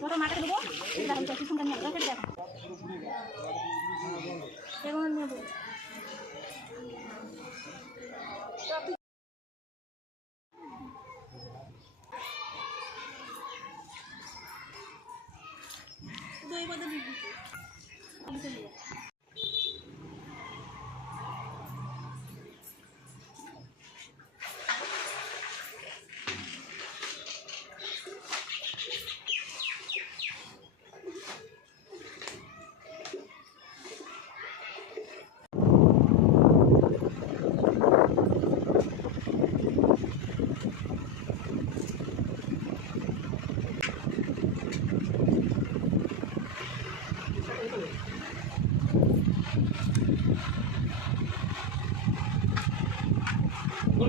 Foto makan dulu, kita akan kasih sungkan yang terakhir dah. Jangan dulu. Udah ibu tadi. Habis dulu.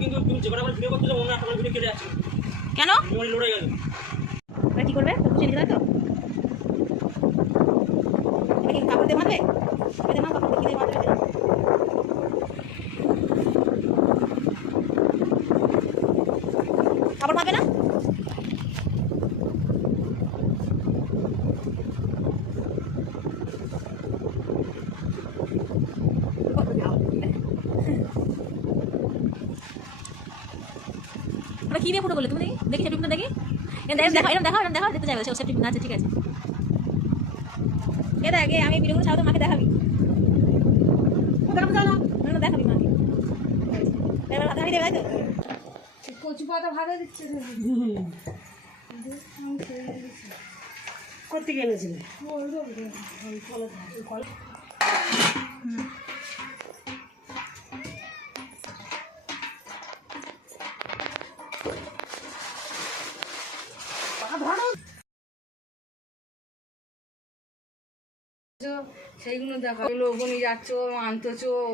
কিন্তু তুমি যেটা video করতে যাবো না তোমার ভিডিও কেটে যাচ্ছে কেন মোবাইল লোড হয়ে গেল এবার কি করবে বুঝে নিতে তো এবার কি কাপড় দিয়ে বাঁধবে এবার না কাপড় দিয়ে বাঁধবে কাপড় বাঁধবে না কি দিয়ে ফটো করলে তুমি দেখি সেফটি পিন দেখি এরকম দেখাও দেখতে যাবে সেফটি পিন আছে ঠিক আছে এ দেখ আমি ভিডিওগুলো সাথে মাকে দেখাবি না দেখাবি মাকে এবার হাতে আমি দেবে তাই তো কচু পাতা ভাজা দিচ্ছে করতে গেলেছিল সেইগুলো দেখা গেলো ওখানে যাচ্ছ আনতেছ ও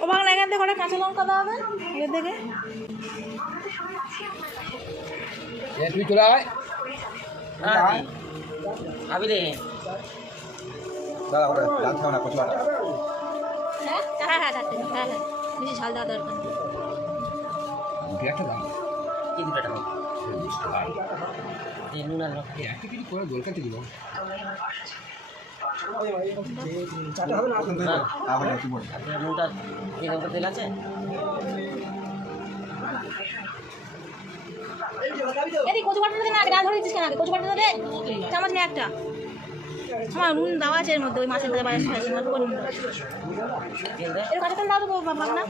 ও বাংলা এখান থেকে করে কাঁচা লঙ্কা দেওয়া হবে এর থেকে তুই চলে আয় আবি রে দাদা ওটা জানতে হবে না কত টাকা হ্যাঁ বেশি ঝাল দেওয়া দরকার দুটো একটা দাম কি দুটো টাকা এই নুন আর একটা কিছু করে দরকার ছিল নুনটা এই লঙ্কা তেল আছে এদিকে কচু পাটাটা দে না ডাল ধরে দিচ্ছিস কেন আগে কচু পাটাটা দে চামচ নিয়ে একটা আমার নুন দেওয়া আছে এর মধ্যে ওই মাছের দাদা বাইরে খাইছি অল্প নুন এর কাঁচা তেল দাও তো বাবা না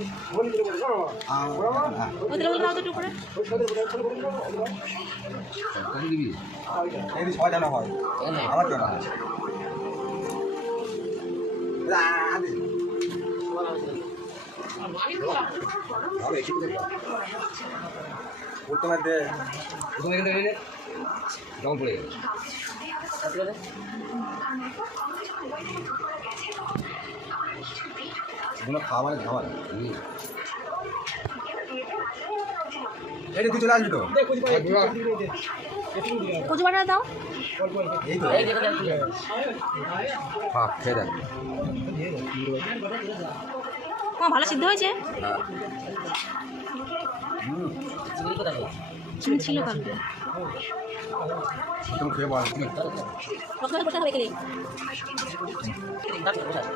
ওই তেল দাও তো একটু করে দিবি এই সবাই জানা হয় আমার জানা হয় যেমন পড়ে গেল তুলে দে। এগুলো খাওয়া মানে খাওয়া এই রে, তুই চলে আসবি তো কচু বাটা দাও। এই তো এই দেখো দেখ তুলে। খা খেয়ে দেখ আমার ভালো সিদ্ধ হয়েছে। হ্যাঁ চিংড়ি কোথায় পেয়েছি? চিনি ছিল কালকে। তুমি খেয়ে বল রসমালাই কোথায় রেখে দিই। ডাক কোথায়?